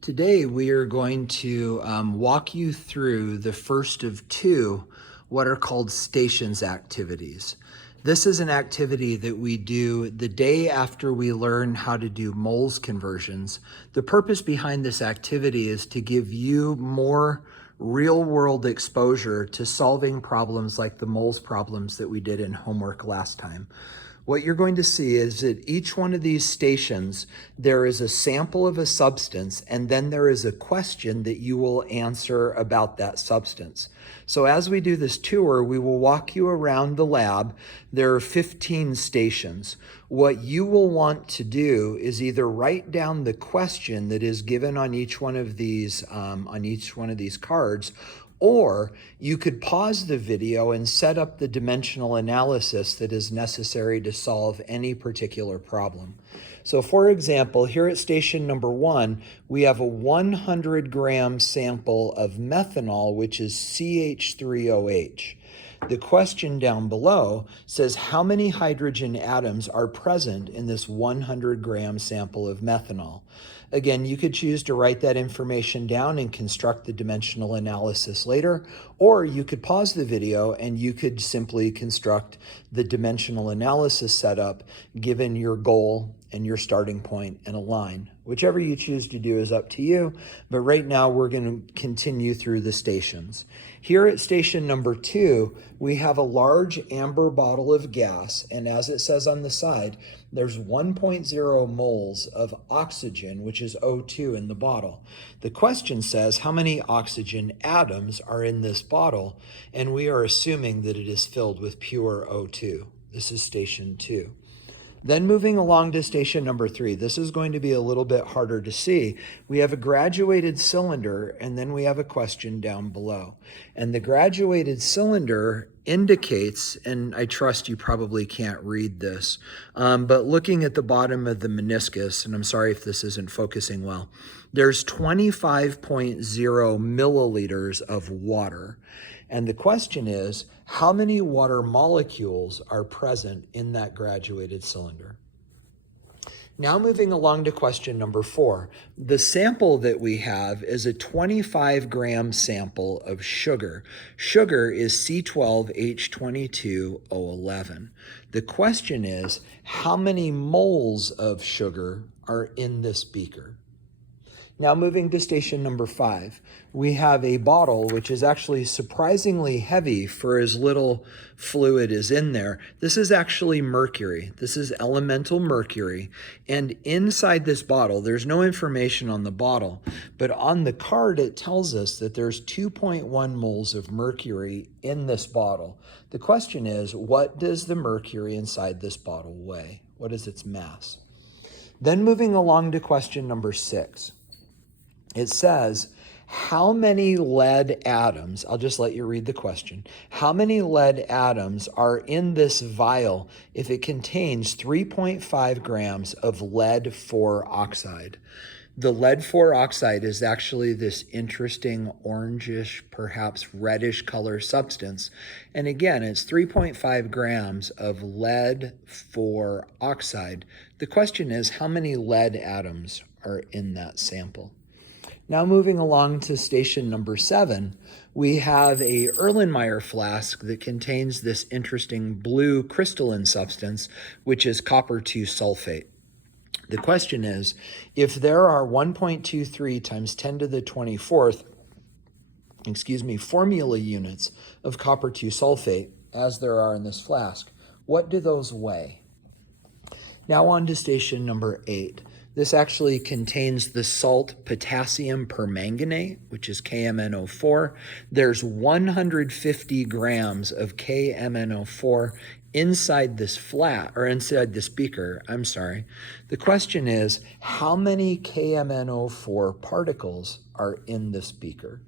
Today we are going to walk you through the first of two what are called stations activities. This is an activity that we do the day after we learn how to do moles conversions. The purpose behind this activity is to give you more real-world exposure to solving problems like the moles problems that we did in homework last time. What you're going to see is that each one of these stations, there is a sample of a substance, and then there is a question that you will answer about that substance. So as we do this tour, we will walk you around the lab. There are 15 stations. What you will want to do is either write down the question that is given on each one of these cards, or you could pause the video and set up the dimensional analysis that is necessary to solve any particular problem. So for example, here at station number 1, we have a 100-gram sample of methanol, which is CH3OH. The question down below says how many hydrogen atoms are present in this 100-gram sample of methanol. Again, you could choose to write that information down and construct the dimensional analysis later, or you could pause the video and you could simply construct the dimensional analysis setup given your goal and your starting point and a line. Whichever you choose to do is up to you, but right now we're going to continue through the stations. Here at station number 2, we have a large amber bottle of gas, and as it says on the side, there's 1.0 moles of oxygen, which is O2 in the bottle. The question says how many oxygen atoms are in this bottle, and we are assuming that it is filled with pure O2. This is station 2. Then moving along to station number 3, this is going to be a little bit harder to see. We have a graduated cylinder, and then we have a question down below. And the graduated cylinder indicates, and I trust you probably can't read this, but looking at the bottom of the meniscus, and I'm sorry if this isn't focusing well, there's 25.0 milliliters of water. And the question is, how many water molecules are present in that graduated cylinder? Now moving along to question number 4. The sample that we have is a 25-gram sample of sugar. Sugar is C12H22O11. The question is, how many moles of sugar are in this beaker? Now moving to station number 5, we have a bottle which is actually surprisingly heavy for as little fluid is in there. This is actually mercury. This is elemental mercury. And inside this bottle, there's no information on the bottle, but on the card it tells us that there's 2.1 moles of mercury in this bottle. The question is, what does the mercury inside this bottle weigh? What is its mass? Then moving along to question number 6. It says, how many lead atoms, I'll just let you read the question, how many lead atoms are in this vial if it contains 3.5 grams of lead-4 oxide? The lead-4 oxide is actually this interesting orangish, perhaps reddish color substance. And again, it's 3.5 grams of lead-4 oxide. The question is, how many lead atoms are in that sample? Now moving along to station number 7, we have a Erlenmeyer flask that contains this interesting blue crystalline substance, which is copper 2 sulfate. The question is, if there are 1.23 times 10 to the 24th, formula units of copper 2 sulfate, as there are in this flask, what do those weigh? Now on to station number 8. This actually contains the salt potassium permanganate, which is KMNO4. There's 150 grams of KMNO4 inside this beaker. The question is, how many KMNO4 particles are in this beaker?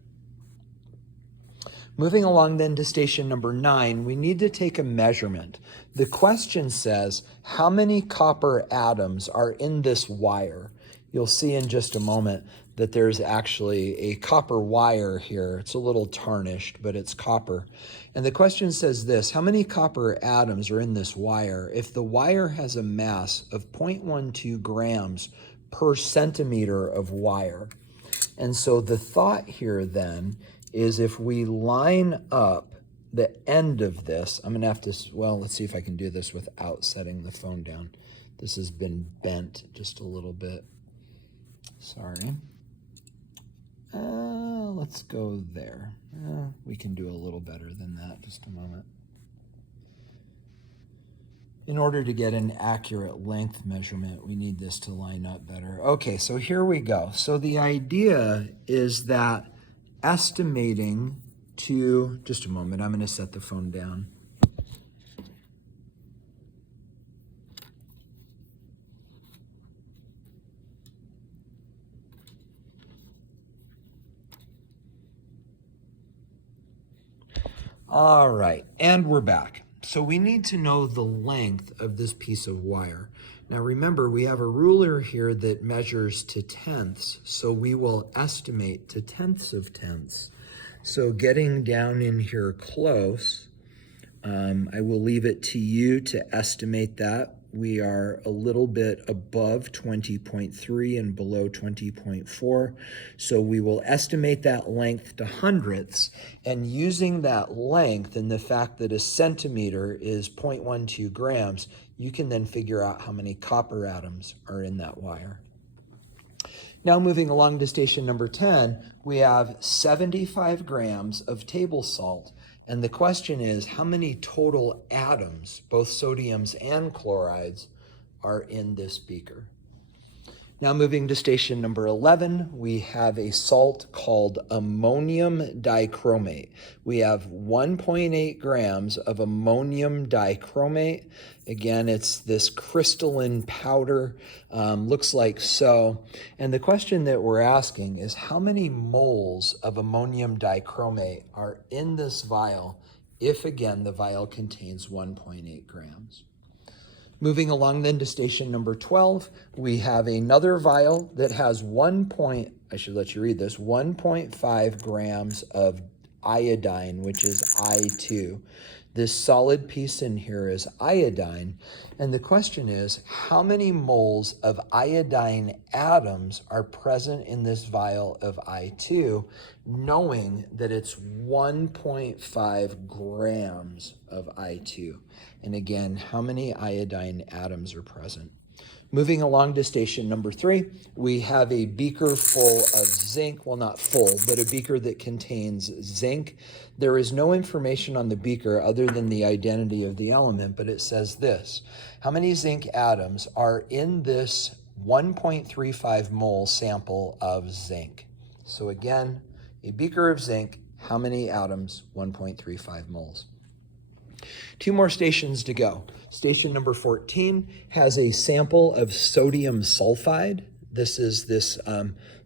Moving along then to station number 9, we need to take a measurement. The question says, how many copper atoms are in this wire? You'll see in just a moment that there's actually a copper wire here. It's a little tarnished, but it's copper. And the question says this, how many copper atoms are in this wire if the wire has a mass of 0.12 grams per centimeter of wire? And so the thought here then is if we line up the end of this, I'm gonna have to, well, let's see if I can do this without setting the phone down. This has been bent just a little bit. Sorry. Let's go there. We can do a little better than that. Just a moment. In order to get an accurate length measurement, we need this to line up better. Okay, so here we go. So the idea is that estimating to, just a moment, I'm going to set the phone down. All right, and we're back. So we need to know the length of this piece of wire. Now remember, we have a ruler here that measures to tenths, so we will estimate to tenths of tenths. So getting down in here close, I will leave it to you to estimate that. We are a little bit above 20.3 and below 20.4. So we will estimate that length to hundredths, and using that length and the fact that a centimeter is 0.12 grams, you can then figure out how many copper atoms are in that wire. Now moving along to station number 10, we have 75 grams of table salt. And the question is, how many total atoms, both sodiums and chlorides, are in this beaker? Now moving to station number 11, we have a salt called ammonium dichromate. We have 1.8 grams of ammonium dichromate. Again, it's this crystalline powder, looks like so. And the question that we're asking is, how many moles of ammonium dichromate are in this vial if, again, the vial contains 1.8 grams? Moving along then to station number 12, we have another vial that has 1.5 grams of iodine, which is I2. This solid piece in here is iodine. And the question is, how many moles of iodine atoms are present in this vial of I2, knowing that it's 1.5 grams of I2? And again, how many iodine atoms are present? Moving along to station number 3, we have a beaker full of zinc. Well, not full, but a beaker that contains zinc. There is no information on the beaker other than the identity of the element, but it says this: how many zinc atoms are in this 1.35 mole sample of zinc? So again, a beaker of zinc, how many atoms? 1.35 moles. 2 more stations to go. Station number 14 has a sample of sodium sulfide. This is this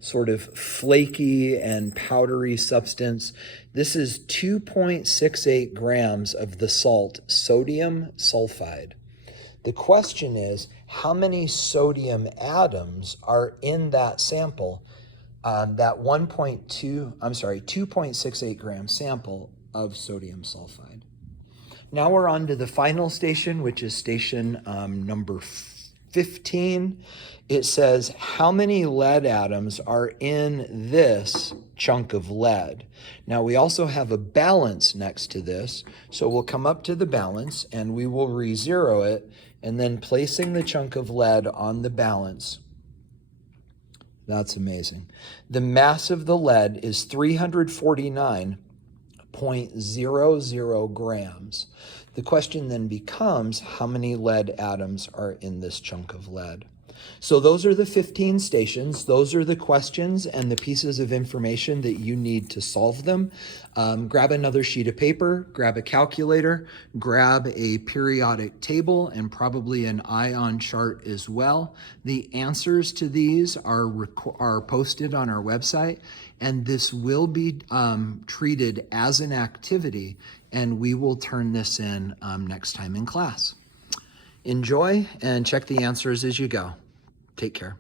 sort of flaky and powdery substance. This is 2.68 grams of the salt sodium sulfide. The question is, how many sodium atoms are in that sample, that 2.68 gram sample of sodium sulfide? Now we're on to the final station, which is station number 15. It says, how many lead atoms are in this chunk of lead? Now we also have a balance next to this, so we'll come up to the balance and we will re-zero it, and then placing the chunk of lead on the balance. That's amazing. The mass of the lead is 349.00 grams. The question then becomes, how many lead atoms are in this chunk of lead? So those are the 15 stations. Those are the questions and the pieces of information that you need to solve them. Grab another sheet of paper, grab a calculator, grab a periodic table, and probably an ion chart as well. The answers to these are posted on our website, and this will be treated as an activity, and we will turn this in next time in class. Enjoy and check the answers as you go. Take care.